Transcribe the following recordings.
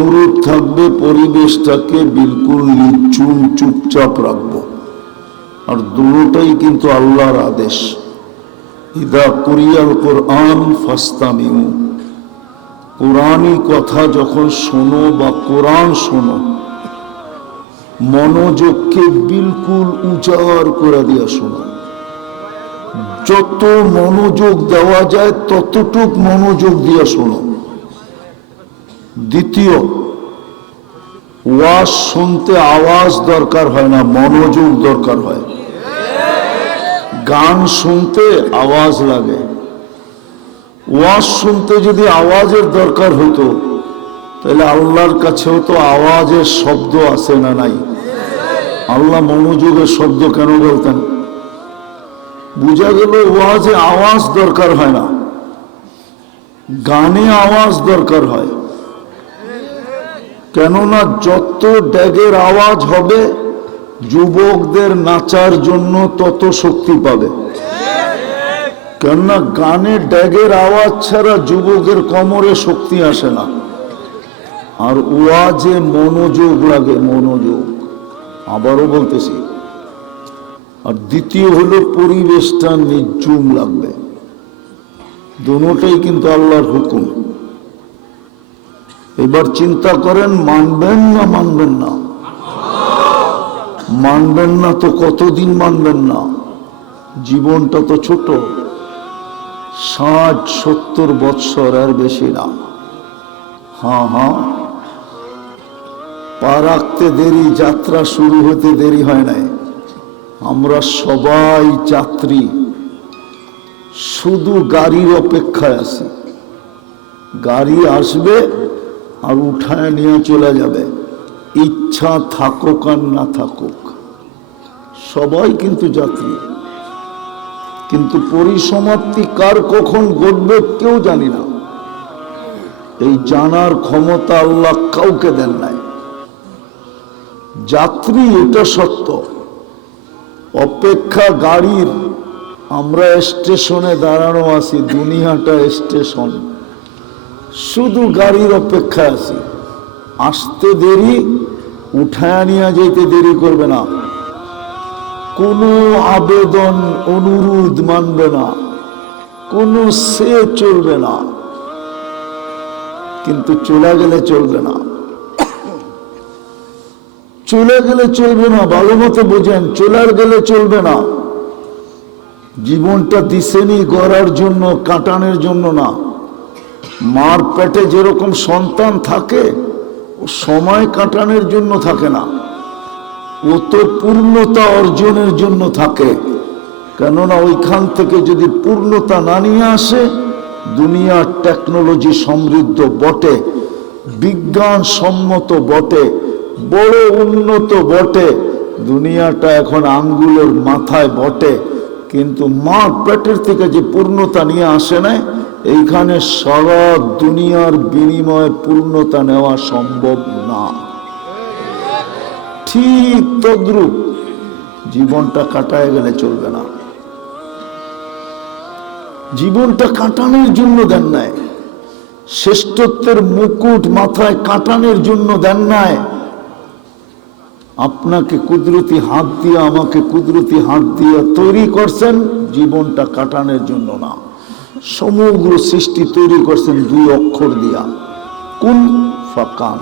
অনুরোধ থাকবে পরিবেশটাকে বিলকুল নিচুম চুপচাপ রাখবো। আর দুটোটাই কিন্তু আল্লাহর আদেশ। ইদা কুরিয়াল কোরআন ফাস্তামিউ, কোরআনী কথা যখন শোনো বা কোরআন শোনো, মনোযোগকে বিলকুল উজাড় করে দিয়ে শোনো। যত মনোযোগ দেওয়া যায় ততটুক মনোযোগ দিয়ে শোনো। দ্বিতীয়, ওয়াজ শুনতে আওয়াজ দরকার হয় না, মনোযোগ দরকার হয়। গান শুনতে আওয়াজ লাগে। ওয়াজ শুনতে যদি আওয়াজের দরকার হতো তাহলে আল্লাহর কাছেও তো আওয়াজের শব্দ আছে না নাই? আল্লাহ মনোযোগের শব্দ কেন বলতেন? বুঝা গেল ওয়াজে আওয়াজ দরকার হয় না, গানে আওয়াজ দরকার হয়। কেননা যত ড্যাগের আওয়াজ হবে যুবকদের নাচার জন্য তত শক্তি পাবে। কেননা গানে ড্যাগের আওয়াজ ছাড়া যুবকের কোমরে শক্তি আসে না। আর ওয়াজে মনোযোগ লাগে, মনোযোগ। আবারও বলতেছি। আর দ্বিতীয় হলো পরিবেশটা নির্জুম লাগবে। দুটোটাই কিন্তু আল্লাহর হুকুম। এবার চিন্তা করেন, মানবেন না মানবেন না? মানবেন না তো কতদিন মানবেন না? জীবনটা তো ছোট, 60-70 বৎসর, আর বেশি না। হ্যাঁ, পা রাখতে দেরি, যাত্রা শুরু হতে দেরি হয় নাই। আমরা সবাই যাত্রী, শুধু গাড়ির অপেক্ষায় আছি। গাড়ি আসবে আর উঠায় নিয়ে চলে যাবে, ইচ্ছা থাকুক আর না থাকুক। সবাই কিন্তু যাত্রী, কিন্তু পরিসমাপ্তি কার কখন ঘটবে কেউ জানি না। এই জানার ক্ষমতা আল্লাহ কাউকে দেন নাই। যাত্রী এটা সত্য, অপেক্ষা গাড়ির। আমরা স্টেশনে দাঁড়ানো আছি, দুনিয়াটা স্টেশন, শুধু গাড়ির অপেক্ষায় আছি। আসতে দেরি, উঠায় নিয়ে যেতে দেরি করবে না, কোনো আবেদন অনুরোধ মানবে না, কোনো সে চলবে না। কিন্তু চলে গেলে চলবে না, চলে গেলে চলবে না। ভালো মতো বোঝেন, চলে গেলে চলবে না। জীবনটা দিছেনি গড়ার জন্য, কাটানোর জন্য না। মার পেটে যেরকম সন্তান থাকে, ও সময় কাটানোর জন্য থাকে না, ও তো পূর্ণতা অর্জনের জন্য থাকে। কেননা ওইখান থেকে যদি পূর্ণতা না নিয়ে আসে, দুনিয়ার টেকনোলজি সমৃদ্ধ বটে, বিজ্ঞান সম্মত বটে, বড় উন্নত বটে, দুনিয়াটা এখন আঙ্গুলের মাথায় বটে, কিন্তু মার পেটের থেকে যে পূর্ণতা নিয়ে আসে নাই, এইখানে সারা দুনিয়ার বিনিময়ে পূর্ণতা নেওয়া সম্ভব না। ঠিক তদ্রূপ জীবনটা কাটায় গেলে চলবে না। জীবনটা কাটানোর জন্য দেন নাই, শ্রেষ্ঠত্বের মুকুট মাথায় কাটানোর জন্য দেন নাই। আপনাকে কুদরতি হাত দিয়ে, আমাকে কুদরতি হাত দিয়ে তৈরি করছেন জীবনটা কাটানোর জন্য না। সমগ্র সৃষ্টি তৈরি করছেন 2 অক্ষর দিয়া, কুন ফাকান।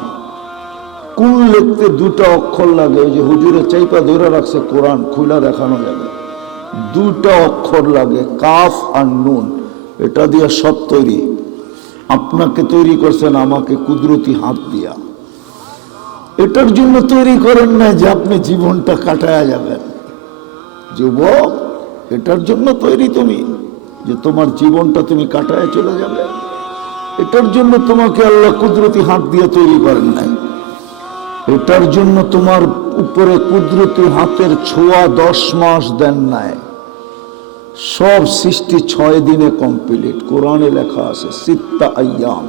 কুন লিখতে 2টা অক্ষর লাগে। ওই যে হুজুরে চাইপা ধরে রাখছে কোরআন, খুলা দেখানো যাবে। 2টা অক্ষর লাগে, কাফ আর নুন। এটা দিয়ে সব তৈরি। আপনাকে তৈরি করছেন আমাকে কুদরতি হাত দিয়া। এটার জন্য তৈরি করেন না যে আপনি জীবনটা কাটায়া যাবেন। যুবক, এটার জন্য তৈরি তুমি, যে তোমার জীবনটা তুমি কাটায় চলে যাবে। এটার জন্য তোমাকে আল্লাহ কুদরতি হাত দিয়ে তৈরি করেন নাই। এটার জন্য তোমার উপরে কুদরতি হাতের ছোঁয়া 10 মাস দেন নাই। সব সৃষ্টি 6 দিনে কমপ্লিট। কোরআনে লেখা আছে 6 আইয়াম,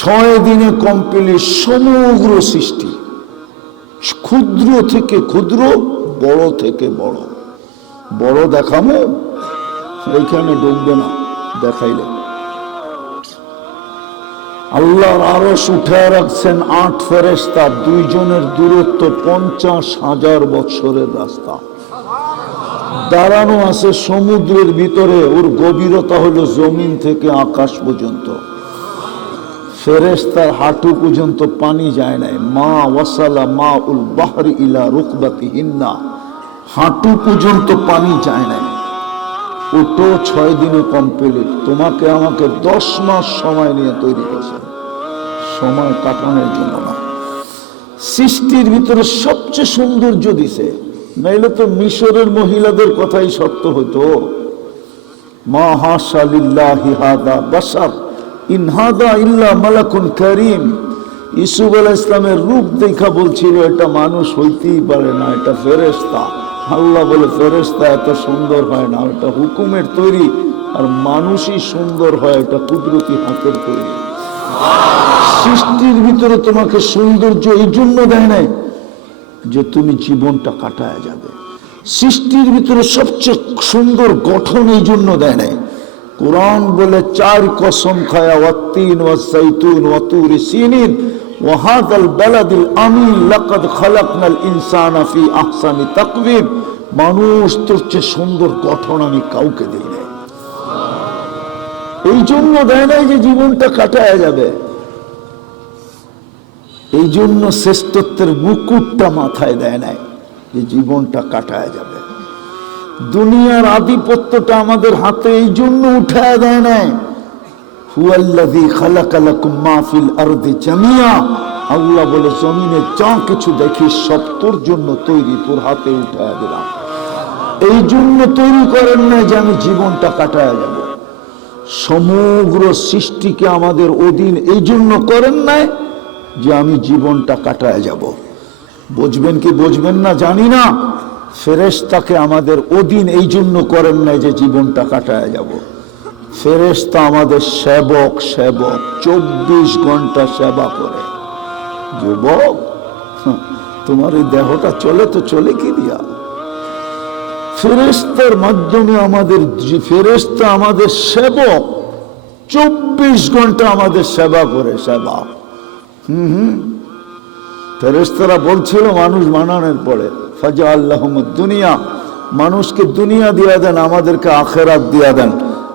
6 দিনে কমপ্লিট সমগ্র সৃষ্টি, ক্ষুদ্র থেকে ক্ষুদ্র, বড় থেকে বড়। বড় দেখামো, এইখানে ডুববে না দেখাইলে। আল্লাহর আরশ উঠায় রাখছেন ৮ ফেরেশতা, দুইজনের দূরত্ব ৫০,০০০ বছরের রাস্তা। দাঁড়ানো আছে সমুদ্রের ভিতরে, ওর গভীরতা হলো জমিন থেকে আকাশ পর্যন্ত। ফেরেশতার হাঁটু পর্যন্ত পানি যায় নাই। মা ওয়াসালা মা উল বাহরি ইলা রুকবাতিহিন্না, হাঁটু পর্যন্ত পানি যায় নাই। ওটো ৬ দিনে কমপ্লিট। তোমাকে আমাকে 10 মাস সময় নিয়ে তৈরি করছেন, সময় কাটানোর জন্য না। সৃষ্টির ভিতরে সবচেয়ে সৌন্দর্য দিছে, নাইলে তো মিশরের মহিলাদের কথাই সত্য হতো। মা হাশা লিল্লাহি হাদা বাশার ইন হাদা ইল্লা মালাকুন কারীম। ইসুফ আলাইহিস সালামের রূপ দেখা বলছিল এটা মানুষ হইতেই পারে না, এটা ফেরেশতা। আল্লাহ বলে ফেরেশতা এত সুন্দর হয় না, এটা হুকুমের তৈরি, আর মানুষই সুন্দর হয়, এটা কুদরতি হাতের তৈরি। সৃষ্টির ভিতরে তোমাকে সৌন্দর্য এই জন্য দেয় নাই যে তুমি জীবনটা কাটায় যাবে। সৃষ্টির ভিতরে সবচেয়ে সুন্দর গঠন এই জন্য দেয় নাই। কোরআন বলে 4 কসম খায়া, ওয়াত্তিন ওয়াসাইতুন ওয়াতুরি সিনিন ওয়া হাযাল বালাদিল আমিন লাকাদ খালাকনাল ইনসানা ফি আহসানি তাকওয়িম। মানুষ তোর চেয়ে সুন্দর গঠন আমি কাউকে দেই নাই। এই জন্য দেয় নাই যে জীবনটা কাটায় যাবে, এই জন্য শ্রেষ্ঠত্বের মুকুটটা মাথায় দেয় নাই যে জীবনটা কাটায় যাবে। দুনিয়ার আধিপত্যটা আমাদের হাতে এই জন্য উঠায় দেয় নাই। হুয়াল্লাযী খালাকা লাকুম মা ফিল আরদি জামিয়া, আল্লাহ বলে জমিনে যা কিছু দেখিস সব তোর জন্য তৈরি, তোর হাতে উঠায় দিলাম। এই জন্য তৈরি করেন না যে আমি জীবনটা কাটায় যাব। সমগ্র সৃষ্টিকে আমাদের অধীন এই জন্য করেন নাই যে আমি জীবনটা কাটায় যাব। বুঝবেন কি বুঝবেন না জানি না। ফেরেশতাকে আমাদের অধীন এই জন্য করেন নাই যে জীবনটা কাটায় যাব। ফেরেশতা আমাদের সেবক, 24 ঘন্টা সেবা করে। যুবক, তোমার এই দেহটা চলে তো চলে কি দিয়া? ফেরেশতার মাধ্যমে আমাদের, ফেরেশতা আমাদের সেবক, 24 ঘন্টা আমাদের সেবা করে। সেবা ফেরেশতারা বলছিল মানুষ বানানোর পরে, ফাজআল্লাহুমুদ দুনিয়া, মানুষকে দুনিয়া দিয়া দেন, আমাদেরকে আখিরাত দিয়া দেন।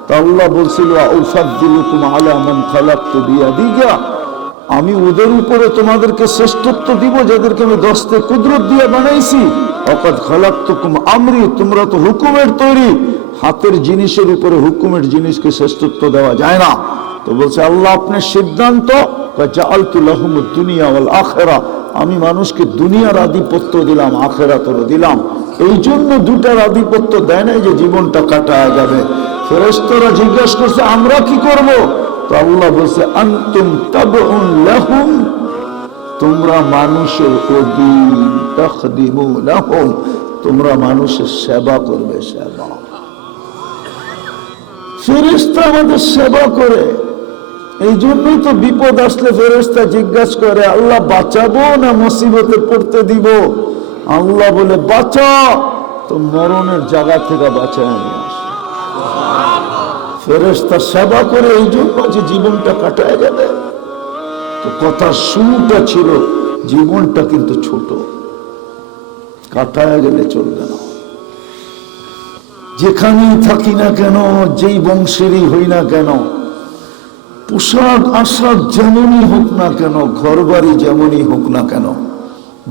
তা আল্লাহ বলছিল আউফাদ্দিলুকুম আলা মান খালাকতু বিয়াদিয়া, আমি ওদের উপরে তোমাদেরকে শ্রেষ্ঠত্ব দিব যাদেরকে আমি দস্তে কুদরত দিয়ে বানাইছি। ওয়াকাদ খালাকতুকুম আমরি, তোমরা তো হুকুমের তৈরি, হাতের জিনিসের উপরে হুকুমের জিনিসকে শ্রেষ্ঠত্ব দেওয়া যায় না। তো বলছে আল্লাহ আপনার সিদ্ধান্ত, জাআলতু লাহুমুদ দুনিয়া ওয়াল আখিরা, আমি মানুষকে দুনিয়ার আধিপত্য দিলাম, আখিরাতেরও দিলাম। এই জন্য দুটার আধিপত্য দেয় নাই যে জীবনটা কাটায় যাবে। ফেরেশতারা জিজ্ঞাসা করছে আমরা কি করব? তো আল্লাহ বলছে আনতুম তাবউন লাহুম, তোমরা মানুষের অধীন, তাখদিমু লাহুম, তোমরা মানুষের সেবা করবে। সেবা, ফেরেশতা আমাদের সেবা করে। এই জন্যই তো বিপদ আসলে ফেরেশতা জিজ্ঞাসা করে আল্লাহ বাঁচাবো না মুসিবতে পড়তে দিব? আল্লাহ বলে বাঁচা, তো মরণের জায়গা থেকে বাঁচায় নিয়ে আসে। ফেরেশতা সেবা করে এই জন্য যে জীবনটা কাটায় যাবে। তো কথা শুরুটা ছিল জীবনটা কিন্তু ছোট, কাটায় গেলে চলবে না। যেখানেই থাকি না কেন, যেই বংশেরই হই না কেন, পোশাক আশাক যেমনই হোক না কেন, ঘর বাড়ি যেমনই হোক না কেন,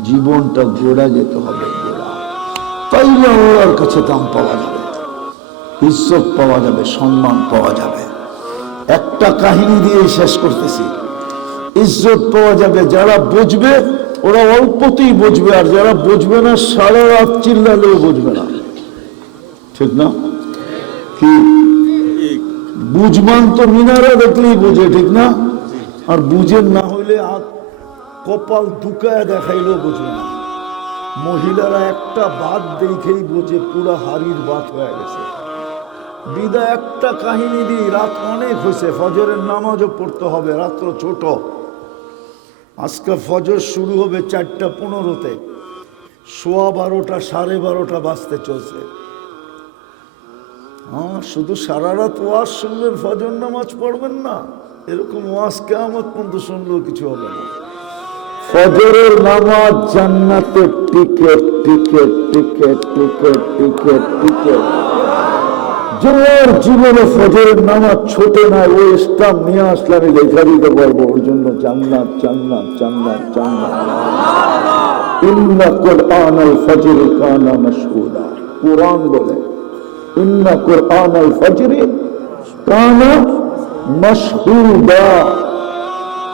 জীবনটা গোড়া যেতে হবে। গোড়া তাইলে আল্লাহর কাছে দাম পাওয়া যাবে, ইজ্জত পাওয়া যাবে, সম্মান পাওয়া যাবে। একটা কাহিনী দিয়ে শেষ করতেছি। ইজ্জত পাওয়া যাবে যারা বুঝবে, ওরা অল্পতেই বুঝবে, আর যারা বুঝবে না সারা রাত চিল্লালেও বুঝবে না। ঠিক না? কি বুঝমান তো মিনারা দেখলেই বুঝে, ঠিক না? আর বুঝেন না হইলে কপাল দুকায় দেখাইলেও বুঝবে না। মহিলারা একটা ভাত দেখেই বোঝে পুরা হাড়ির ভাত হয়ে গেছে। বিদায় একটা কাহিনী দিই, রাত অনেক হয়েছে, ফজরের নামাজও পড়তে হবে, রাত্র ছোট। আজকে ফজর শুরু হবে 4:15, 12:15 12:30 বাজতে চলছে। হ্যাঁ, শুধু সারা রাত ওয়াজ শুনবেন, ফজর নামাজ পড়বেন না, এরকম ওয়াজ কিয়ামত পর্যন্ত শুনলেও কিছু হবে না। ফজরের নামাজ জান্নাতে ticket ticket ticket ticket ticket ticket. যার জীবনে ফজরের নামাজ ছোটে না, ওই স্টাম্প নিয়ে আসলে আমি লেখা দিতে পারবো ওর জন্য জান্নাত জান্নাত জান্নাত জান্নাত। ইন্না কুরআনাল ফজর কানা মাশহুদা, কুরআন বলে ইন্না কুরআনাল ফজর কানা মাশহুদা।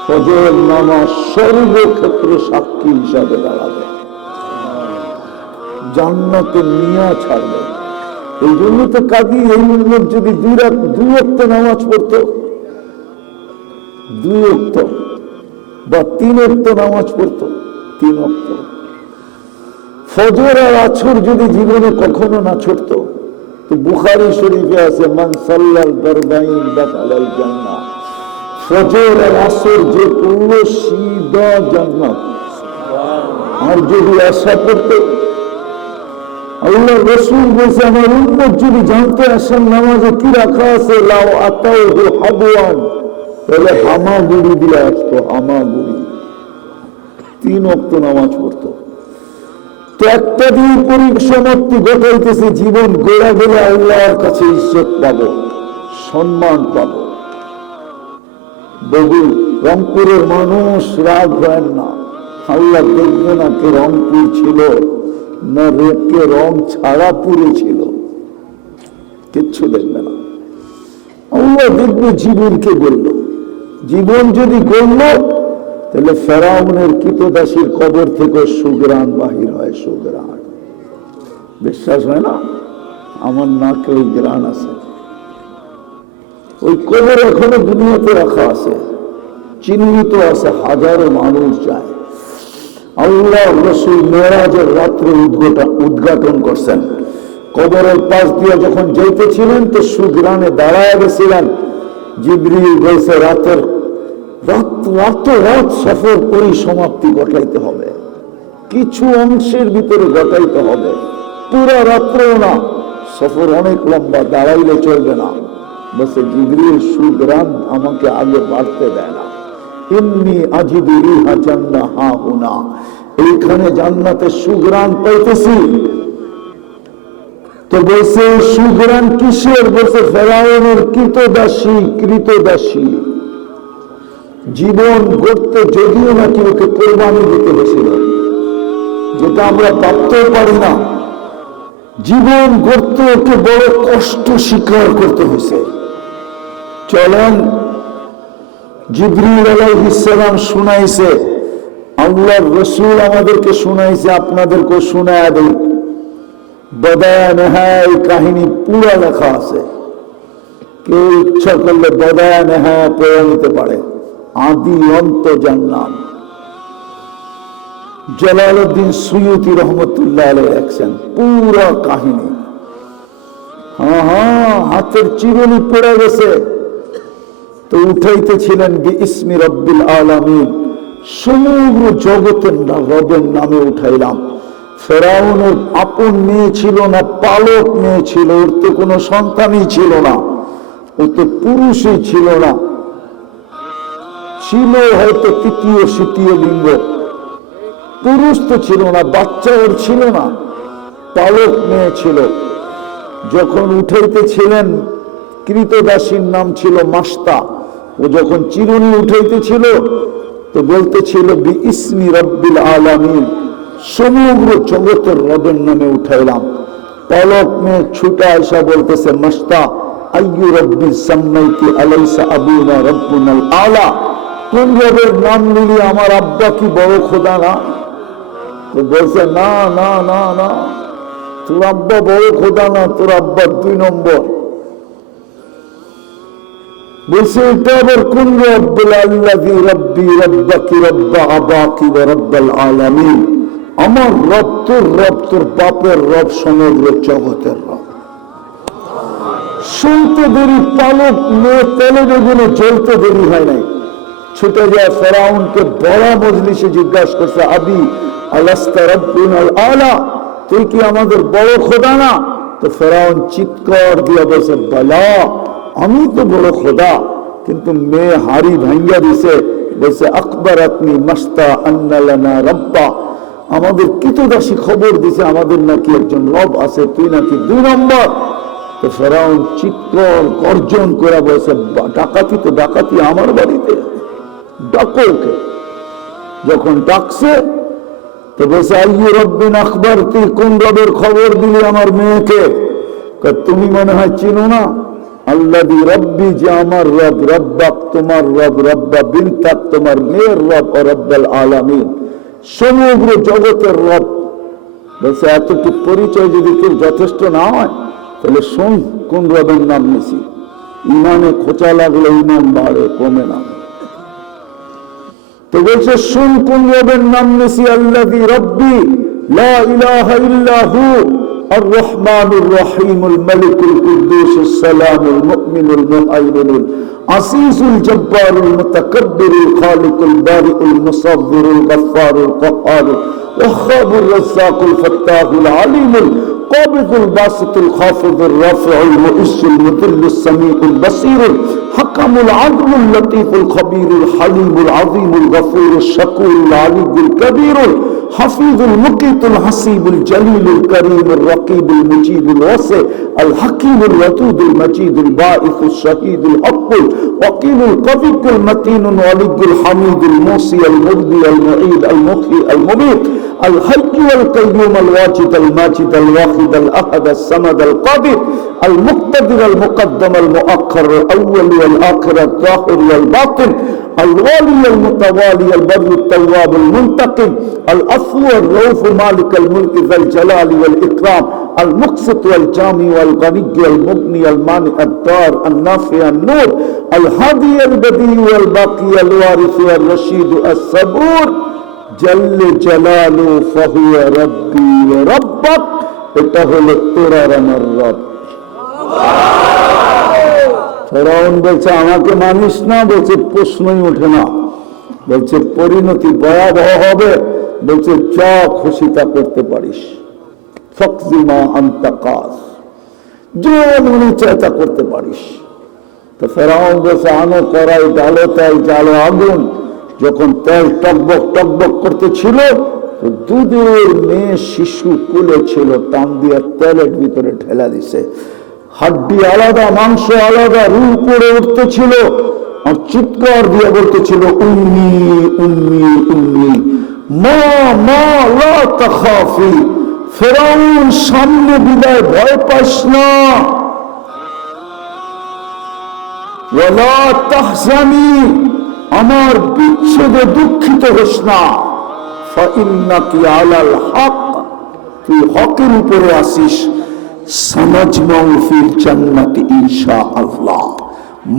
ফজরের নামাজ সর্বক্ষেত্রে সাক্ষী হিসাবে দাঁড়াবে, জান্নাতে নিয়ে ছাড়বে। এই জন্য তো কাজী এই লোক যদি দুই ওয়াক্ত নামাজ পড়তো, 2 ওয়াক্ত বা 3 ওয়াক্ত নামাজ পড়তো, 3 ওয়াক্ত ফজর আর আসর যদি জীবনে কখনো না ছুটতো, তো বুখারী শরীফে আছে মান সাল্লাল বারদাইন দাখালাল জান্নাহ। ফজর আর আসর যে পড়লো সিধা জান্নাত। আর যদি আশা করতে, আল্লাহ রাসূল বলেছে আমার উম্মত যদি জানতে আসেন নামাজে কি রাখা আছে, লাউ আতাউহু হাদওয়ান, তাহলে হামাগুড়ি দিয়ে আসতো, হামাগুড়ি। 3 ওয়াক্ত নামাজ পড়তো। তো একটা দিয়ে পরিসমাপ্তি ঘটাইতেছে, জীবন গোড়া গেলে আল্লাহর কাছে ইজ্জত পাবো, সম্মান পাবো। বহু রংপুরের মানুষ রাগ হয় না, আল্লাহ দেখবে না কে রংপুর ছিল না কে রং ছাড়া পুরে ছিল, কিচ্ছু দেখবে না। আল্লাহ দেখবে জীবনকে গড়ল। জীবন যদি গড়ল, তাহলে ফেরাউনের কৃতদাসীর কবর থেকে সুগ্রাণ বাহির হয়, সুগ্রাণ। বিশ্বাস হয় না? আমার নাকে ওই গ্রাণ আছে, ওই কবর এখনো দুনিয়াতে রাখা আছে, চিহ্নিত আছে, হাজারো মানুষ যায়। আল্লাহ রাসূল মেরাজের রাত্রে উদ্ঘাটন করছেন। কবরের পাশ দিয়ে যখন যাইতেছিলেন তো সুগ্রাণে দাঁড়ায় গেছিলেন। জিবরিল বলছে রাত সফর পরিসমাপ্তি ঘটাইতে হবে, কিছু অংশের ভিতরে ঘটাইতে হবে, পুরো রাত্রেও না, সফর অনেক লম্বা, দাঁড়াইলে চলবে না। বলছে জিবরিল সুগ্রাণ আমাকে আগে বাড়তে দেয় না। ইন্নী আজিদু রিহা জান্নাহ হাহুনা, এইখানে জান্নাতে সুগ্রাণ পাইতেছি। তো বলছে সুগ্রাণ কিসের? বলছে ফেরাউনের কৃতদাসী জীবন গড়তে, যদিও নাকি ওকে কোরবানি দিতে হয়েছিল, যেটা আমরা ভাবতেও পারি না। জীবন গড়তে ওকে বড় কষ্ট স্বীকার করতে হয়েছে। চলেন, জিবরিল আলাইহিস সালাম শুনাইছে, আল্লাহর রাসূল আমাদেরকে শুনাইছে, আপনাদেরকে শুনায়া দেই। বদায়া নেহায়া এই কাহিনী পুরা লেখা আছে, কেউ ইচ্ছা করলে বদায়া নেহায়া পড়ে নিতে পারে। আদি অন্ত জানলাম, জালালউদ্দিন সুয়ুতি রহমতুল্লাহ আলাইহি লিখছেন পুরা কাহিনী। হাতের চিরুনি পড়ে গেছে, তো উঠাইতেছিলেন বিইসমি রব্বিল আলামিন, সমগ্র জগতের রবের নামে উঠাইলাম। ফেরাউনের আপন মেয়ে ছিল না, পালক মেয়ে ছিল, ওর তো কোনো সন্তানই ছিল না, ও তো পুরুষই ছিল না, ছিল হয়তো 3য় লিঙ্গ, পুরুষ তো ছিল না, বাচ্চা ওর ছিল না, পালক মেয়ে ছিল। যখন উঠাইতেছিলেন, কৃতদাসীর নাম ছিল মাস্তা, ও যখন চিরুনি উঠাইতেছিল তো বলতেছিল বিইসমি রব্বিল আলামিন, সমগ্র জগতের রবের নামে উঠাইলাম। পালক মেয়ে ছুটা আয়সা বলতেছে মাস্তা আইয়ু রব্বি সাম্মাইতি আলাইসা আবুনা রব্বুনাল আলা, কোন রবের নাম নিলি আমার আব্বা কি বড় খোদা না? তো বলছে না না না না, তোর আব্বা বড় খোদা না, তোর আব্বা 2 নম্বর। বলছে এটা আবার কোন রব? বলে আল্লাযী রব্বি রব্বাকি রব্বা আবাকি ওয়া রব্বাল আলামিন, আমার রব তোর রব, তোর বাপের রব, সমগ্র জগতের রব। শুনতে দেরি, পালক মেয়ে তেলে বেগুনে জ্বলতে দেরি হয় নাই, ছুটে যায় ফেরাউনকে বড় মজলিসে জিজ্ঞাসা করছে আবি আলাস্তা রব্বুনাল আলা, তুই কি আমাদের বড় খোদা না? তো ফেরাউন চিৎকার দিয়ে বলছে বলা, আমি তো বড় খোদা, কিন্তু মেয়ে হাড়ি ভাঙ্গা দিছে, বলছে আকবরাতনি মাস্তা আন্না লানা রাব্বা, আমাদের কৃতদাসী খবর দিছে আমাদের নাকি একজন রব আছে, তুই নাকি 2 নম্বর। তো ফেরাউন চিৎকার গর্জন করে বলছে, ডাকাতি তো ডাকাতি আমার বাড়িতে, ডাকো ওকে। যখন ডাকছে তো বলছে আইয়ু রব্বিন আখবারতি, কোন রবের খবর দিলি আমার মেয়েকে? তুমি মনে হয় চিনো না, আল্লাযী রব্বি, যে আমার রব, রব্বাক তোমার রব, রব্বা বিনতাক তোমার মেয়ের রব, ও রব্বাল আলামিন সমগ্র জগতের রব। বলছে এতটুকু পরিচয় যদি তোর যথেষ্ট না হয় তাহলে শোন কোন রবের নাম নিছি। ইমানে খোঁচা লাগলে ইমান বাড়ে, কমে না। তো বলছে শুন কোন রবের নাম নিছি, আল্লাযী রব্বি লা ইলাহা ইল্লা হু আর রহমানুর রহিমুল মালিকুল কুদ্দুসুস সালামুল মুমিনুল মুহাইমিনুল আসিসুল জব্বারুল মুতাকাব্বিরুল খালিকুল বারিউল মুসাব্বিরুল গফফারুল কাহ্হারুল ওয়াহ্হাবুর রাজ্জাকুল ফাত্তাহুল আলিমুল قابض الباسط الخافض الرافع المؤس المذل السميع البصير الحكم العدل اللطيف الخبير الحليم العظيم الغفور الشكور العلي الكبير الحفيظ المقيت الحسيب الجليل الكريم الرقيب المجيب الواسع الحكيم الودود المجيد الباعث الشهيد الحق الوكيل القوي المتين الولي الحميد الموصي المبدي المعيد المحيي المميت الحي والقيوم الواجد الماجد الواحد الأحد الصمد القادر المقتدر المقدم المؤخر الأول والآخر الظاهر والباطن الوالي المتوالي البر التواب المنتقم العفو الرؤوف مالك الملك ذا الجلال والإكرام المقسط والجامع والغني والمغني المانع الدار النافع النور الهادي البديع والباقي الوارث والرشيد الصبور জল্লে জালালু ফাহুয়া রাব্বি ওয়া রাব্বাক, এটা হলো তোর আর আমার রব। ফেরাউন বলছে আমাকে মানিস না, বলছে প্রশ্নই ওঠে না, বলছে পরিণতি ভয়াবহ হবে, বলছে যা খুশি তা করতে পারিস, ফাকজিমা আনতা কাস, যে মনে চায় তা করতে পারিস। তো ফেরাউন বলছে আনো কড়াই, ডালো তেল, জ্বালো আগুন। যখন তেল টকবক টকবক করতেছিল, দুধের মেয়ে শিশু কুলে ছিল, টান দিয়ে তেলের ভিতরে ঠেলা দিছে, হাড্ডি আলাদা, মাংস আলাদা, রু করে উঠতেছিল আর চিৎকার দিয়ে বলতেছিল উম্মি উম্মি উম্মি, মা মা লা তাখাফি। ফেরাউন সামনে বিদায়, ভয় পাস না, ওয়ালা তাহজানি, আমার বিচ্ছেদে দুঃখিত হোস না, ফাইন্নাকি আলাল হক, তুই হকের উপরে আসিস, সানাজমাউ ফিল জান্নাতি ইনশাআল্লাহ,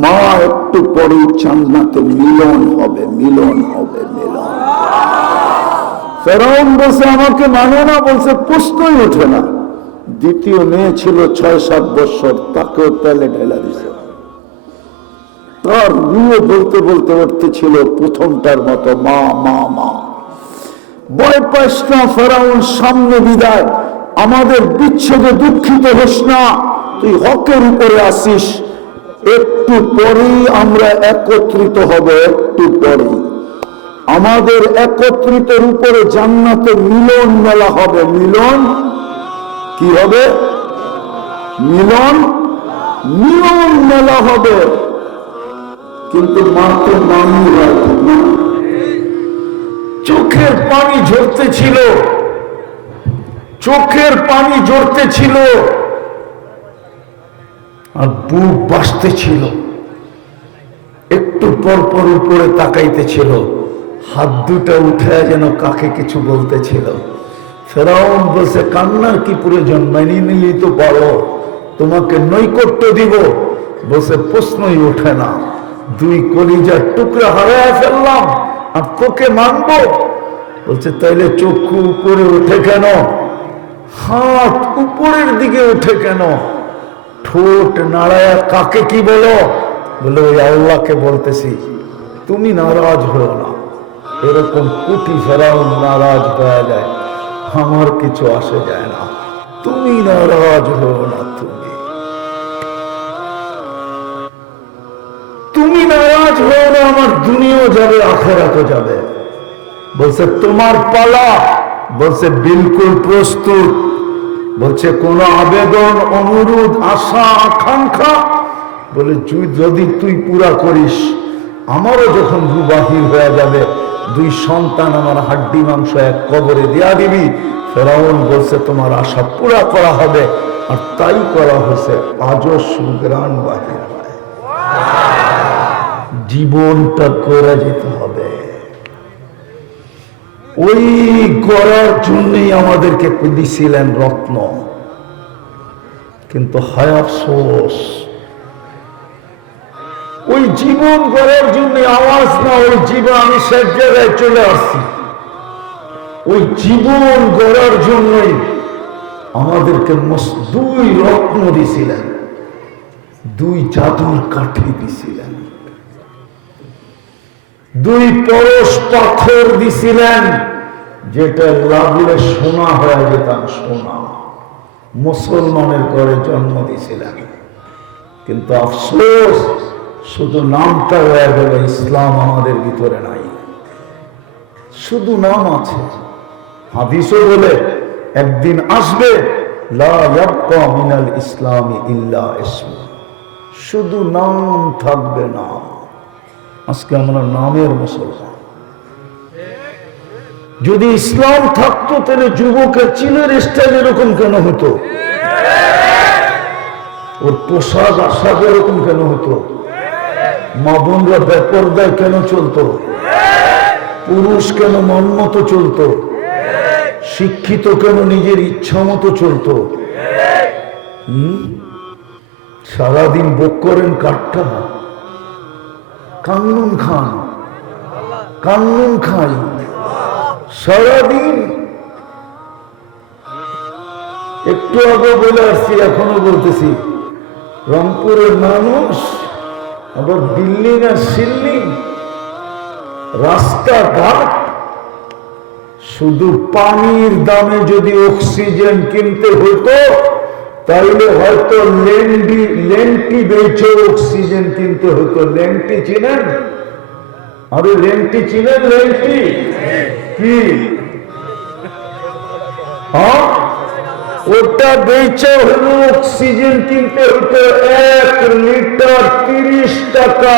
মা একটু পরে জান্নাতে মিলন হবে, মিলন হবে, মিলন। ফেরাউন বলছে আমাকে মানে না, বলছে প্রশ্নই ওঠে না। দ্বিতীয় মেয়ে ছিল 6-7 বছর, তাকেও তেলে ঢেলা দিছে, তার রুয়ে বলতে বলতে উঠতে ছিল প্রথমটার মতো মা মা মা। ভয় পাস না ফেরাউন, সামনে বিদায়, আমাদের বিচ্ছেদে দুঃখিত হোস না, তুই হকের উপরে আসিস, একটু পরেই আমরা একত্রিত হব, একটু পরেই আমাদের একত্রিতের উপরে জান্নাতে মিলন মেলা হবে। মিলন কি হবে? মিলন, মিলন মেলা হবে। কিন্তু মা তো মামি হয়, চোখের পানি ঝরতে ছিল, চোখের পানি ঝরতে ছিল আর বুক বাসতে ছিল, একটু পর পর উপরে তাকাইতেছিল, হাত দুটা উঠে যেন কাকে কিছু বলতেছিল। ফেরাউন বলছে কান্নার কি প্রয়োজন, মানিয়ে নিলেই তো পারো, তোমাকে নৈকট্য দিব। বলছে প্রশ্নই ওঠে না, 2 কলিজার টুকরা হারায় ফেললাম আর তোকে মানবো? বলছে তাইলে চক্ষু উপরে উঠে কেন, হাত উপরের দিকে উঠে কেন, ঠোঁট নাড়ায়া কাকে কি বলো? বলে ওই আল্লাহকে বলতেছি, তুমি নারাজ হও না। এরকম কোটি ফেরাউন নারাজ হয়ে যায়, আমার কিছু আসে যায় না, তুমি নারাজ হও না, তুমি নারাজ দুনিয়াও যাবে, আখিরাতও যাবে। বলছে তোমার পালা, বলছে বিলকুল প্রস্তুত। বলছে কোন আবেদন, অনুরোধ, আশা, আকাঙ্ক্ষা, বলে যদি তুই পুরা করিস, আমারও যখন রূহ বাহির হয়ে যাবে, 2 সন্তান আমার হাড্ডি মাংস এক কবরে দেয়া দিবি। ফেরাউন বলছে তোমার আশা পুরা করা হবে, আর তাই করা হয়েছে। আজও সুগ্রাণ বাহির হয়। জীবনটা করে যেতে হবে। ওই করার জন্যই আমাদেরকে দিছিলেন রত্ন। কিন্তু হায় আফসোস, ওই জীবন গড়ার জন্য আওয়াজ না, ওই জীবন আমি সব জায়গায় চলে আসছি। ওই জীবন গড়ার জন্যই আমাদেরকে 2 রত্ন দিছিলেন, 2 জাদুর কাঠি দিছিলেন, 2 পরশ পাথর দিছিলেন, যেটা লাগলে সোনা হয়ে যেতাম, সোনা। মুসলমানের ঘরে জন্ম দিছিলেন। কিন্তু আফসোস, শুধু নামটা হয়ে গেল, ইসলাম আমাদের ভিতরে নাই। শুধু নাম আছে। হাদিসও বলে একদিন আসবে, লা ইয়াবকা মিনাল ইসলামি ইল্লা ইসমু, শুধু নাম থাকবে, নাম। আজকে আমরা নামের মুসলমান। যদি ইসলাম থাকতো তাহলে যুবকের চুলের স্টাইল এরকম কেন হতো? ওর পোশাক আশাক এরকম কেন হতো? মা বোনরা বেপরদায় কেন চলতো? পুরুষ কেন মন মতো চলতো? শিক্ষিত কেন নিজের ইচ্ছা মতো চলতো? সারাদিন ভোগ করেন কাঠটা, কান্নুন খান, কান্নুন খাই সারাদিন। একটু আগে বলে আসছি, এখনো বলতেছি, রংপুরের মানুষ আবার বিল্ডিং আর সিল্ডিং, রাস্তাঘাট। শুধু পানির দামে যদি অক্সিজেন কিনতে হতো, তাইলে হয়তো লেন্টি বেচে অক্সিজেন কিনতে হতো। লেন্টি চিনেন? আরে লেন্টি চিনেন? লেন্টি কি? হ্যাঁ, ওটা বেচে হলো অক্সিজেন কিনতে হতো 1 লিটার 30 টাকা।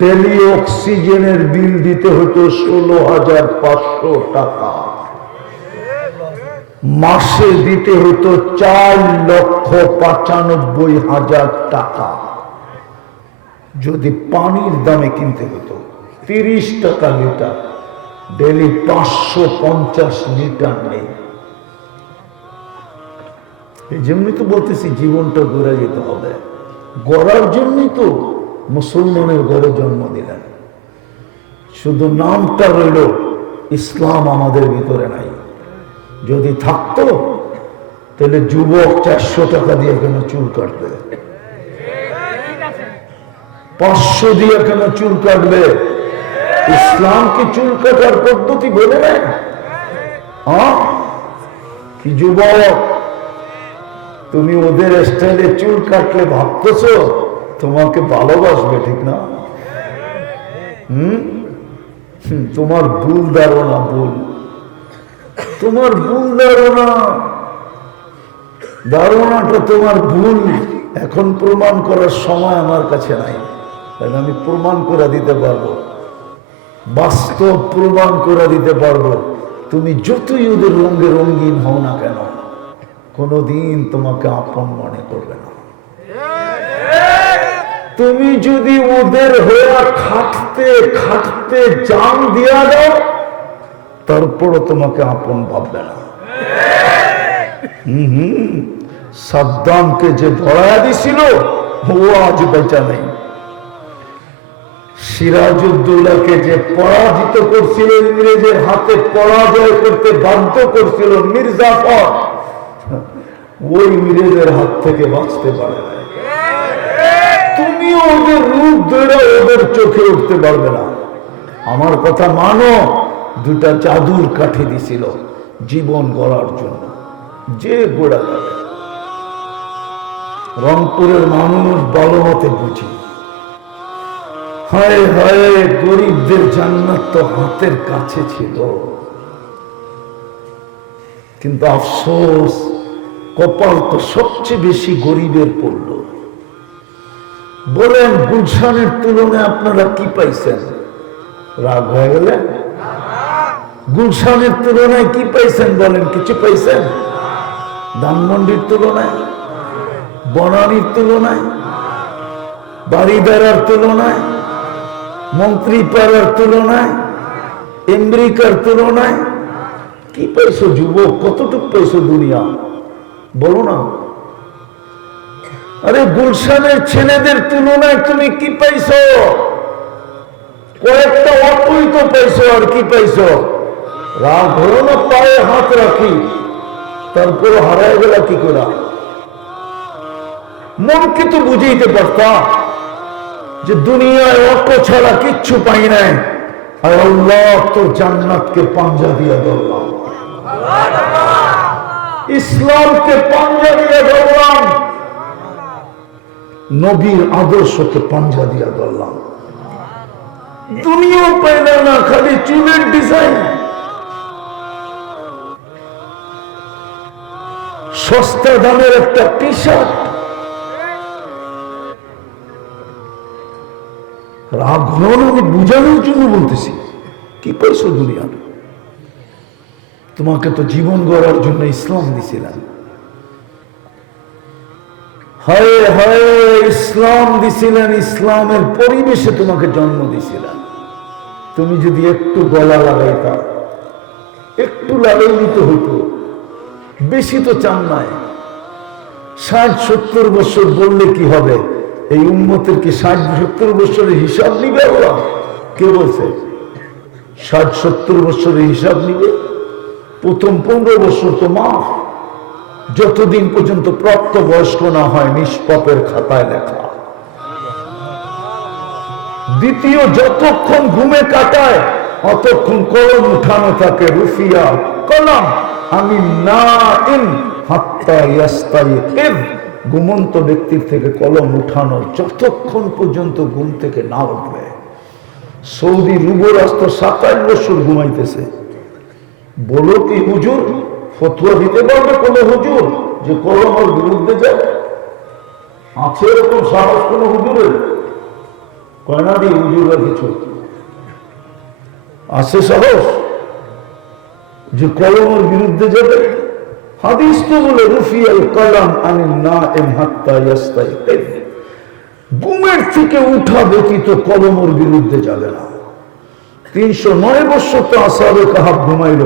ডেলি অক্সিজেনের বিল দিতে হতো 16,500 টাকা। মাসে দিতে হতো 4,95,000 টাকা। যদি পানির দামে কিনতে হতো 30 টাকা লিটার, ডেলি 550 লিটার নেই। এই জন্যই তো বলতেছি জীবনটা গড়ে যেতে হবে। গড়ার জন্যই তো মুসলমানের ঘরে জন্ম দিলেন। শুধু নামটা রইল, ইসলাম আমাদের ভিতরে নাই। যদি থাকতো তাহলে যুবক 400 টাকা দিয়ে কেন চুল কাটবে? 500 দিয়ে কেন চুল কাটবে? ইসলাম কি চুল কাটার পদ্ধতি বলে নেয়? কি যুবক, তুমি ওদের স্টাইলে চুল কাটলে ভাবতেছ তোমাকে ভালোবাসবে, ঠিক না? তোমার ভুল ধারণা, ভুল। তোমার ভুল ধারণা, ধারণাটা তোমার ভুল। এখন প্রমাণ করার সময় আমার কাছে নাই, তাহলে আমি প্রমাণ করে দিতে পারবো, বাস্তব প্রমাণ করে দিতে পারবো। তুমি যতই ওদের রঙে রঙিন হও না কেন, কোনদিন তোমাকে আপন মনে করবে না। তুমি যদি ওদের হয়ে খাটতে খাটতে জান দিয়া দাও, তারপরও তোমাকে আপন ভাববে না। সাদ্দামকে যে ধরা দিছিল ও আজ বেঁচে নেই। সিরাজউদ্দৌলাকে যে পরাজিত করছিল, ইংরেজের হাতে পরাজয় করতে বাধ্য করছিল মির্জাফর, ওই ইংরেজের হাত থেকে বাঁচতে পারে না। তুমিও ওদের রূপ ধরে ওদের চোখে উঠতে পারবে না। আমার কথা মানো, 2টা জাদুর কাঠি দিছিল জীবন গড়ার জন্য, যে গোড়া যাবে। রংপুরের মানুষ ভালো মতে বুঝি, হায় হায়, গরিবদের জান্নাত তো হাতের কাছে ছিল, কিন্তু আফসোস কপাল তো সবচেয়ে বেশি গরিবের পড়ল। বলেন গুলশানের তুলনায় আপনারা কি পাইছেন? রাগ হয়ে গেলেন? গুলশানের তুলনায় কি পাইছেন বলেন? কিছু পাইছেন? ধানমন্ডির তুলনায়, বনানীর তুলনায়, বাড়িদারার তুলনায়, মন্ত্রীপাড়ার তুলনায়, আমেরিকার তুলনায় কি পাইছো যুবক? কতটুক পাইছো দুনিয়া বলো না? আরে গুলশানের ছেলেদের তুলনায় তুমি কি পাইছো? কয়েকটা অটোই তো পাইছো, আর কি পাইছো? রাগ হলো না? পায়ে হাত রাখি, তারপর হারায় গেল কি করে? মনকে তো বুঝাইতে পারতাম যে দুনিয়ায় অটো ছাড়া কিচ্ছু পাই নাই, আর আল্লাহ তো জান্নাতকে পাঞ্জা দিয়া ধরলাম, ইসলামকে পাঞ্জা দিয়া ধরলাম, নবীর আদর্শকে পাঞ্জা দিয়া ধরলাম। দুনিয়াও পাইলাম না, খালি চুলের ডিজাইন, সস্তা দামের একটা টি শার্ট। রাগ হলো না? আমি বুঝানোর জন্য বলতেছি। কি পাইছো দুনিয়ার? তোমাকে তো জীবন গড়ার জন্য ইসলাম দিছিলাম। হায় হায়, ইসলাম দিছিলেন, ইসলামের পরিবেশে তোমাকে জন্ম দিছিলেন। তুমি যদি একটু গলা লাগাইতা, একটু লাগাই নিতে হতো, বেশি তো চান নাই। 60-70 বছর বললে কি হবে? এই উম্মতের কি 60-70 বছরের হিসাব নিবে ওরা? কে বলছে 60-70 বছরের হিসাব নিবে? প্রথম 15 বছর তো মাফ, যতদিন পর্যন্ত প্রাপ্ত বয়স্ক না হয় নিষ্পাপের খাতায় লেখা। দ্বিতীয়, যতক্ষণ ঘুমে কাটায় অতক্ষণ কলম উঠানো থাকে, রুফিয়া কলম আমি না ইন হাত্তা ইয়াস্তাইকিজ, ঘুমন্ত ব্যক্তির থেকে কলম উঠানো যতক্ষণ পর্যন্ত ঘুম থেকে না উঠবে। সৌদি যুবরাজ তো 27 বছর ঘুমাইতেছে। বলো কি হুজুর ফতোয়া দিতে পারবে কোন হুজুর যে কলমের বিরুদ্ধে যায়? আছে এরকম সাহস কোন হুজুরের? কয়না দি হুজুররা কিছু আছে সাহস যে কলমের বিরুদ্ধে যাবে? হাদিস তো বলে রুফিয়াল কলম আনিন নাইম হাত্তা ইয়াস্তাইকিজ, ঘুমের থেকে উঠা ব্যতীত কলমের বিরুদ্ধে যাবে না। 309 বছর তো আসহাবে কাহাব ঘুমাইল,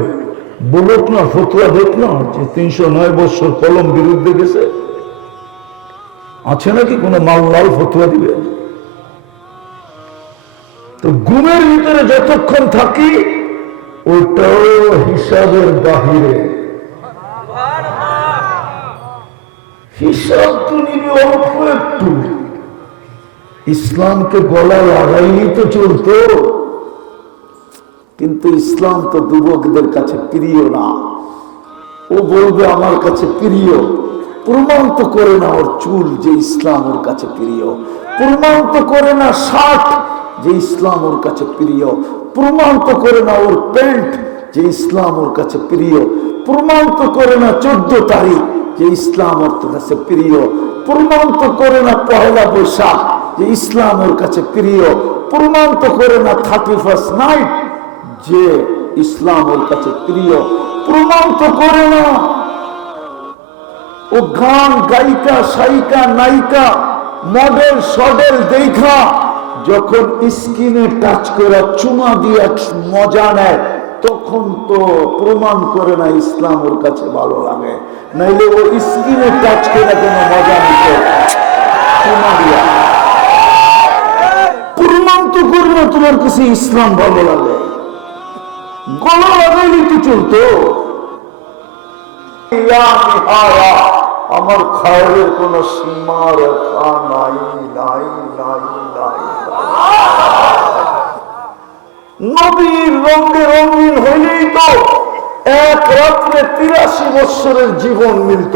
বলুক না, ফতোয়া দেখ না যে 309 বছর কলম বিরুদ্ধে গেছে। আছে নাকি কোন মাল্লাল ফতোয়া দিবে? তো ঘুমের ভিতরে যতক্ষণ থাকি ওইটাও হিসাবের বাহিরে। হিসাব তো নিবে অল্প একটু। ইসলামকে গলা লাগাইনি তো চলতো, কিন্তু ইসলাম তো যুবকদের কাছে প্রিয় না। ও বলবে আমার কাছে প্রিয়, প্রমাণ তো করে না ওর চুল যে ইসলাম ওর কাছে প্রিয়, প্রমাণ তো করে না শার্ট যে ইসলাম ওর কাছে প্রিয়, প্রমাণ তো করে না ওর প্যান্ট যে ইসলাম ওর কাছে প্রিয়, প্রমাণ তো করে না 14 তারিখ যে ইসলাম ওর কাছে প্রিয়, প্রমাণ তো করে না 1 বৈশাখ যে ইসলাম ওর কাছে প্রিয়, প্রমাণ তো করে না 31st নাইট যে ইসলাম ওর কাছে প্রিয়, প্রমাণ তো করে না ও গান গায়িকা সাইকা নায়িকা মডেল সডেল দেখা যখন স্কিনে টাচ করে চুমা দিয়ে মজা নেয়, তখন তো প্রমাণ করে না ইসলাম ওর কাছে ভালো লাগে। নাইলে ও স্কিনে টাচ করে কোনো মজা নিত চুমা দিয়া? প্রমাণ তো করে না তোমার কাছে ইসলাম ভালো লাগে। গলা লাগাইলে তো চলতো। আমার খায়ের কোন সীমা রেখা নাই নাই নাই নাই। নবীর রঙে রঙিন হইলেই তো এক রাত্রে 83 বছরের জীবন মিলত।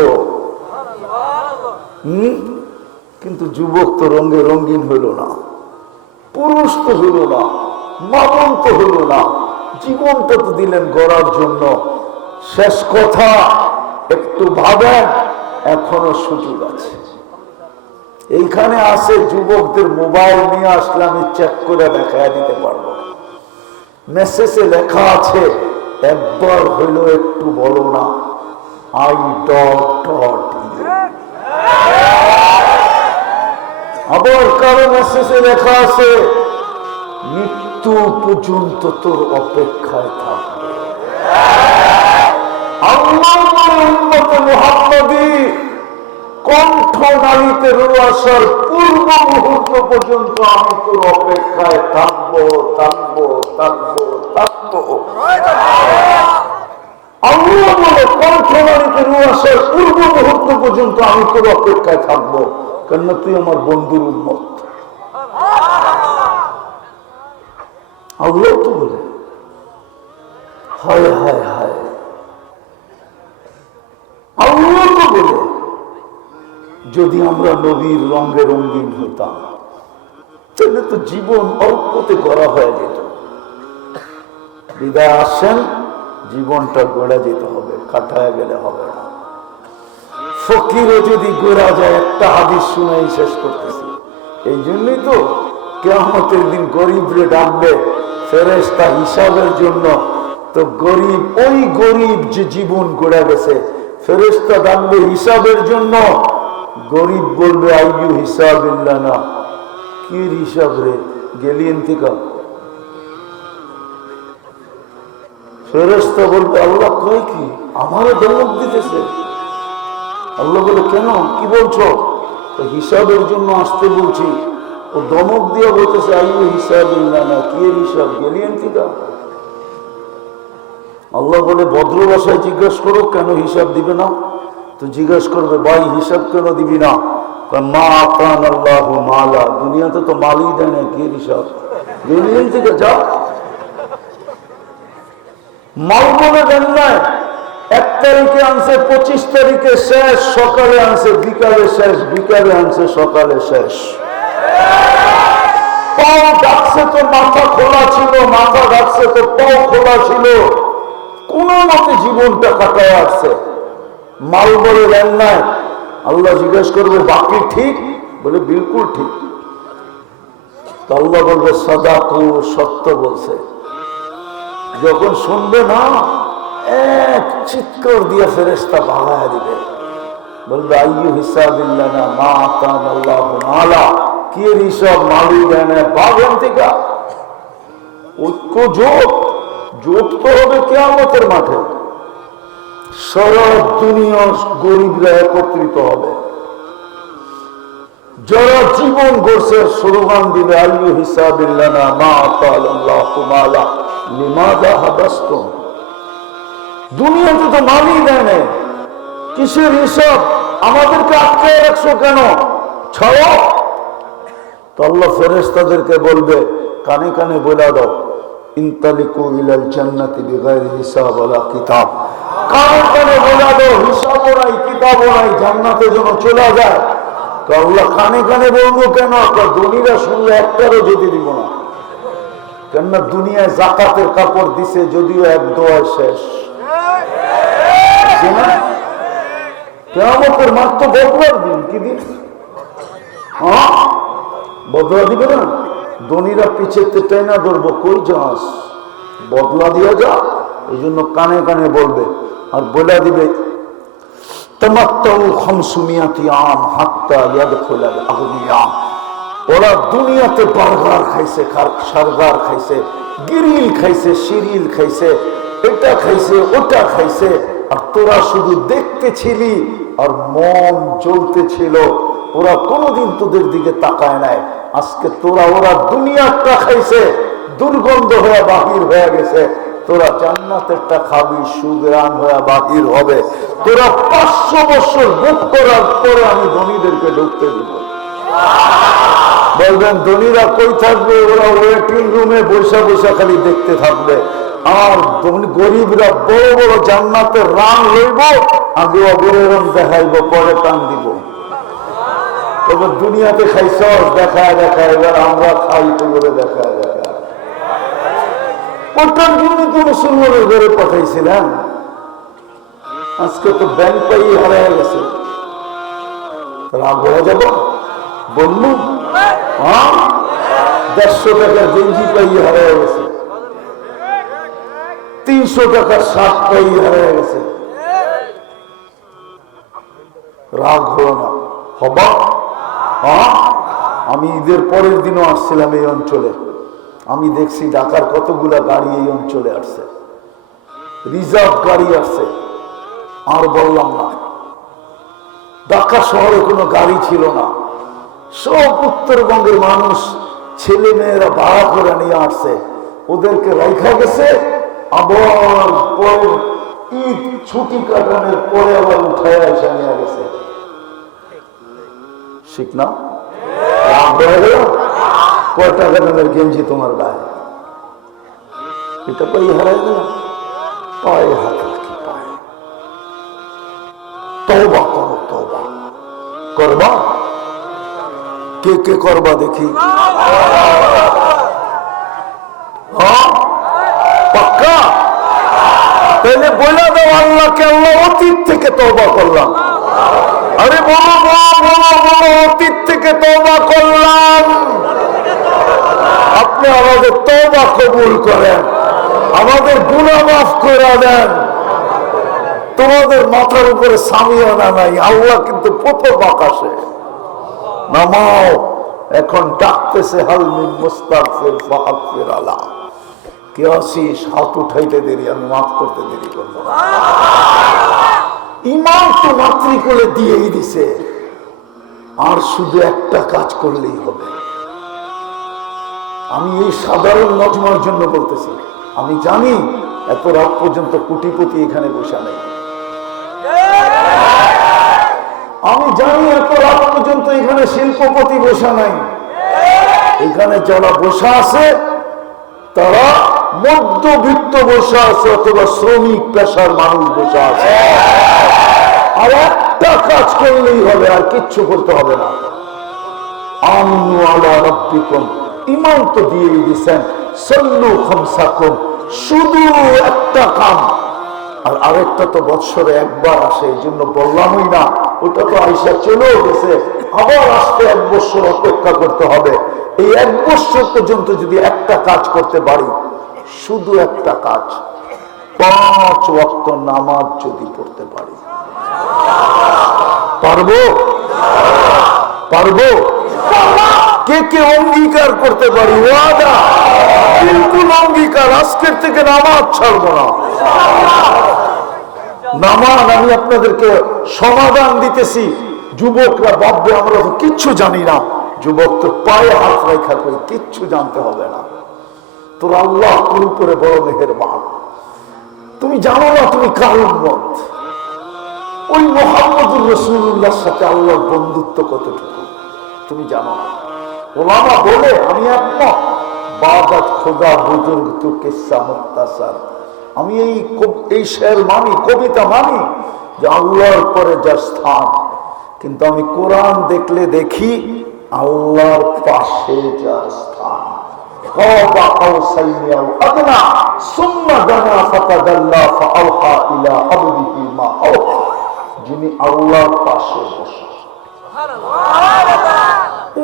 কিন্তু যুবক তো রঙে রঙিন হইল না, পুরুষ তো হলো না, মামুন তো হলো না, জীবনটা তো দিলেন গড়ার জন্য। শেষ কথা, একটু ভাবেন, এখনো সুযোগ আছে। এইখানে আছে যুবকদের মোবাইল নিয়ে আসলে আমি চেক করে দেখায় দিতে পারবো। মেসেজে লেখা আছে, একবার হইলো একটু বলো না, আই ডট ডট। আবার কারো মেসেজে লেখা আছে, মৃত্যু পর্যন্ত তোর অপেক্ষায় থাকবে। কণ্ঠ নারীতে আসার পূর্ব মুহূর্ত পর্যন্ত আমি তোর অপেক্ষায় থাকবো, থাকবো, থাকবো, থাকবো। আল্লাহ বলে কণ্ঠ নারীতে আসার পূর্ব মুহূর্ত পর্যন্ত আমি তোর অপেক্ষায় থাকবো, কেননা তুই আমার বন্ধুর উম্মত। আল্লাহ তো বলে, হায় হায় হায়, আল্লাহ তো বলে, যদি আমরা নবীর রঙে রঙিন হতাম তাহলে তো জীবন অল্পতে গড়া হয়ে যেত। বিদায় আসেন, জীবনটা গড়া যেতে হবে, কাটায় গেলে হবে না। ফকিরও যদি গড়া যায়, একটা হাদিস শুনেই শেষ করতেছি। এই জন্যই তো কিয়ামতের দিন গরিবরে ডাকবে ফেরেশতা হিসাবের জন্য। তো গরিব, ওই গরিব যে জীবন গড়া গেছে, ফেরেশতা ডাকবে হিসাবের জন্য। গরিব বলবে আইয়ু হিসাবিল্লাহ, না কি হিসাব রে, গেলিয়েন থেকে। ফেরেশতা বলবে আল্লাহ কয় কি, আমারও ধমক দিতেছে। আল্লাহ বলে কেন, কি বলছো? হিসাবের জন্য আসতে বলছি। ও ধমক দিয়ে বলতেছে আইয়ু হিসাবিল্লাহ, না কি হিসাব, গেলিয়েন থেকে। আল্লাহ বলে ভদ্র ভাষায় জিজ্ঞাসা করো, কেন হিসাব দিবে না? তো জিজ্ঞাসা করবে ভাই হিসাব কেন দিবি না? মা আতান আল্লাহ মালা, দুনিয়াতে তো মালই দেয় না, কি হিসাব, গেলিয়েন থেকে যা। মাল বলে দেন না, 1 তারিখে আনছে, 25 তারিখে শেষ, সকালে আনছে বিকালে শেষ, বিকালে আনছে সকালে শেষ। পাও ডাকছে তো মাথা খোলা ছিল, মাথা ডাকছে তো পাও খোলা ছিল, কোন মতে জীবনটা কাটায় আসছে। মাল বলে দেন না। আল্লাহ জিজ্ঞেস করবে বাকি ঠিক? বলে বিলকুল ঠিক। তো আল্লাহ বলবে সাদাকু, সত্য বলছে। যখন শুনবে না, এক চিৎকার দিয়ে ফেরেশতা ভাগায় দিবে, বলবে আইয়ু হিসাবিল্লাহ, না মা আতান আল্লাহ মালা, কি হিসাব, মালি দেয় না, বাগেন থেকে। ঐক্য জোট, জোট তো হবে কিয়ামতের মাঠে। সারা দুনিয়ার গরিবরা একত্রিত হবে, যারা জীবন গড়ছে স্লোগান দিবে আইয়ু হিসাবিল্লাহ, না মা আতান আল্লাহ মালা লিমাযা হাবাসতুম। দুনিয়াতে তো মালি দেয় না, কিসের হিসাব, আমাদেরকে আটকায় রাখছো কেন, ছাড়ো। তো আল্লাহ ফেরেশতাদেরকে বলবে, কানে কানে বলে দাও, ইনতালিকু ইলাল জান্নাতি বিগাইরি হিসাব ওয়ালা কিতাব। কানে কানে বলে দাও, হিসাবও নাই, কিতাবও নাই, জান্নাতে যেন চলে যায়। তো আল্লাহ কানে কানে বলবো কেন? ধনীরা শুনলে একটারও যদি দিব না, কেননা দুনিয়ায় জাকাতের কাপড় দিছে, যদিও এক দোয়া শেষ। কিয়ামতের মাঠ তো বদলার দিন, কি দিন? হ্যাঁ, বদলা দিবে না। ধনীরা পিছেতে টেনা ধরবো, কই যাস, বদলা দিয়ে যা। এই জন্য কানে কানে বলবে, আর বলে দিবে তামাত্তাউ 500 আম হাত্তা ইয়াদখুলাল আগনিয়া। ওরা দুনিয়াতে বার্গার খাইছে, সারগার খাইছে, গিরিল খাইছে, সিরিল খাইছে, এটা খাইছে, ওটা খাইছে, আর তোরা শুধু দেখতেছিলি আর মন জ্বলতেছিল। ওরা কোনোদিন তোদের দিকে তাকায় নাই। আজকে তোরা, ওরা দুনিয়াটা খাইছে, দুর্গন্ধ হয়ে বাহির হয়ে গেছে, তোরা জান্নাতেরটা খাবি, সুগ্রাণ হয়ে বাহির হবে। তোরা 500 বছর ভোগ করার পরে আমি ধনীদেরকে ঢুকতে দিব। বলবেন ধনীরা কই থাকবে? ওরা ওয়েটিং রুমে বসে বসে খালি দেখতে থাকবে। আর গরিবরা বড় বড় জান্নাতের রান লইব, আগে অগরের রং দেখাইব, পরে টান দিব। এবার দুনিয়াতে খাইছ দেখায় দেখায়, এবার আমরা খাই তো বলে দেখায় দেখায়। ওটার জন্য তো মুসলমানের ঘরে পাঠাইছিলেন। আজকে তো ব্যাংক পাই হারায় গেছে, রাগ হয়ে যাব বললু। হ্যাঁ, 150 টাকার গেঞ্জি পাই হারায় গেছে, 300 টাকার শার্ট পাই হারায় গেছে। রাগ হলো না, হবা। হ্যাঁ, আমি ঈদের পরের দিনও আসছিলাম এই অঞ্চলে, আমি দেখছি ঢাকার কতগুলা গাড়ি এই অঞ্চলে আসছে, রিজার্ভ গাড়ি আসছে। আর বললাম না, ঢাকা শহরে কোনো গাড়ি ছিল না, সব উত্তরবঙ্গের মানুষ ছেলে মেয়েরা ভাড়া করে নিয়ে আসছে, ওদেরকে রাইখা গেছে। আবার পরে ঈদ ছুটি কাটানোর পরে আবার উঠায় এসে নিয়ে গেছে। ঠিক না? কয় টাকা দামের গেঞ্জি তোমার গায়ে, এটা পাই হারাই গেল, পায়ে হাত রাখি, পায়ে। তওবা করো, তওবা করবা। কে কে করবা দেখি? পাক্কা? তাহলে বলে দাও আল্লাহকে, আল্লাহ অতীত থেকে তওবা করলাম। আরে বলো বলো বলো বলো, অতীত থেকে তওবা করলাম। আপনি আমাদের তওবা কবুল করেন, আমাদের গুনাহ মাফ করে দেন। তোমাদের মাথার উপরে সামিয়ানা নাই, আল্লাহ কিন্তু প্রথম আকাশে। নামাও, এখন ডাকতেছে হালমিন মুস্তাগফির ফাগফির আলা। কে আসিস? হাত উঠাইতে দেরি, আমি মাফ করতে দেরি করবো না। ইমাম তো মাতৃকোলে দিয়েই দিছে, আর শুধু একটা কাজ করলেই হবে। আমি এই সাধারণ নজমার জন্য বলতেছি, আমি জানি এত রাত পর্যন্ত কোটিপতি এখানে বসা নেই, আমি জানি এত রাত পর্যন্ত এখানে শিল্পপতি বসা নাই। এখানে যারা বসা আছে তারা মধ্যবিত্ত বসা আছে, অথবা শ্রমিক পেশার মানুষ বসা আছে। আর একটা কাজ করলেই হবে, আর কিচ্ছু করতে হবে না। আমিনু আলা রাব্বিকুম, ইমাম তো দিয়েই দিচ্ছেন, সাল্লু খামসাকুম, শুধু একটা কাম। আর আরেকটা তো বৎসরে একবার আসে, এই জন্য বললামই না, ওটা তো আইসা চলেও গেছে, আবার আসতে 1 বছর অপেক্ষা করতে হবে। এই 1 বছর পর্যন্ত যদি একটা কাজ করতে পারি, শুধু একটা কাজ, 5 ওয়াক্ত নামাজ যদি পড়তে পারি, পারবো? পারবো? কে কে অঙ্গীকার করতে পারি? ওয়াদা, বিলকুল অঙ্গীকার, আজকের থেকে নামাজ ছাড়বো না। নামাজ আমি আপনাদেরকে সমাধান দিতেছি। যুবকরা ভাববে আমরা তো কিচ্ছু জানি না, যুবক তো পায়ে হাত রেখা করে কিচ্ছু জানতে হবে না। তোর আল্লাহ তোর উপরে বড় মেহেরবান। তুমি জানো না তুমি কার উম্মত। ওই মুহাম্মদুর রাসূলুল্লাহর সাথে আল্লাহর বন্ধুত্ব কতটুকু তুমি জানো না। ওলামা বলে, আমি একমত, বাদাত খোদা বুজুর্গ তু কিসসা মুখতাসার। আমি এই শের মানি, কবিতা মানি যে আল্লাহর পরে যার স্থান, কিন্তু আমি কোরআন দেখলে দেখি আল্লাহর পাশে যার স্থান। যিনি আল্লাহর পাশে বসে,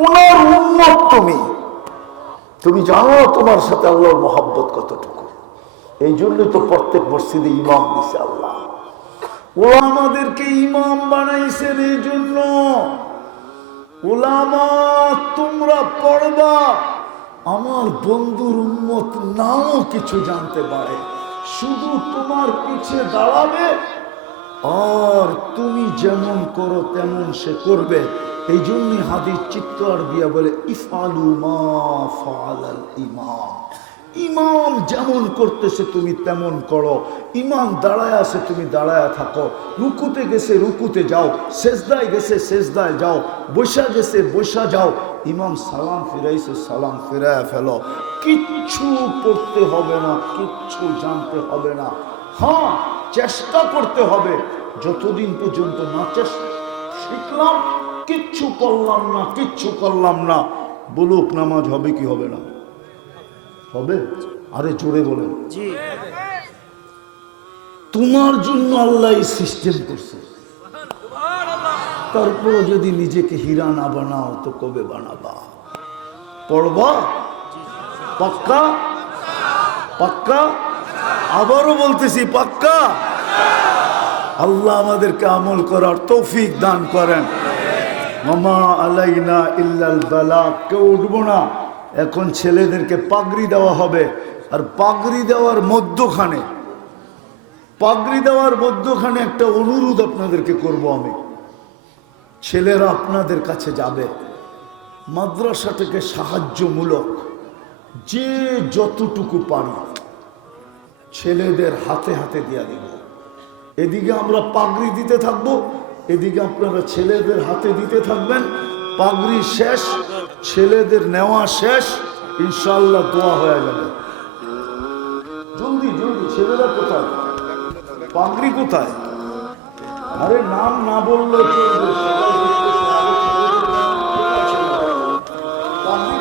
উনার উম্মত তুমি। তুমি জানো তোমার সাথে আল্লাহর মহব্বত কতটুকু। এই জন্যই তো প্রত্যেক মসজিদে ইমাম দিছে আল্লাহ। ওলামাদেরকে ইমাম বানাইছেন এই জন্য। ওলামা তোমরা পড়বা, আমার বন্ধুর উম্মত নাও কিছু জানতে পারে, শুধু তোমার পিছে দাঁড়াবে, আর তুমি যেমন করো তেমন সে করবে। এই জন্যই হাদিস চিৎকার দিয়া বলে, ইফআলু মা ফাআলাল ইমাম। ইমাম যেমন করতেছে তুমি তেমন করো। ইমাম দাঁড়ায় আছে, তুমি দাঁড়ায় থাকো। রুকুতে গেছে রুকুতে যাও, সেজদায় গেছে সেজদায় যাও, বৈশা গেছে বৈশা যাও। ইমাম সালাম ফিরাইছে, সালাম ফিরায় ফেলো। কিচ্ছু পড়তে হবে না, কিচ্ছু জানতে হবে না। হ্যাঁ, চেষ্টা করতে হবে। যতদিন পর্যন্ত না শিখলাম কিচ্ছু করলাম না, বলুক নামাজ হবে কি হবে না? হবে। আরে জোরে বলেন। তোমার জন্য আল্লাহ এই সিস্টেম করছে, তারপরে যদি নিজেকে হীরা না বানাও তো কবে বানাবা? পড়বা? পাক্কা? পাক্কা? আবারও বলতেছি পাক্কা। আল্লাহ আমাদেরকে আমল করার তৌফিক দান করেন। মামা আলাইনা ইল্লাল বালাগ। কেউ উঠবো না। এখন ছেলেদেরকে পাগড়ি দেওয়া হবে, আর পাগড়ি দেওয়ার মধ্যখানে একটা অনুরোধ আপনাদেরকে করব আমি। ছেলেরা আপনাদের কাছে যাবে, মাদ্রাসা থেকে সাহায্যমূলক যে যতটুকু পারি ছেলেদের হাতে হাতে দিয়া দিব। এদিকে আমরা পাগড়ি দিতে থাকবো, এদিকে আপনারা ছেলেদের হাতে দিতে থাকবেন। পাগড়ি শেষ, ছেলেদের নেওয়া শেষ, ইনশাআল্লাহ দোয়া হয়ে যাবে। জলদি জলদি। ছেলেরা কোথায়? পাগড়ি কোথায়? আরে নাম না বললে চলবে, সবাই দেখতেছে। পাগড়ি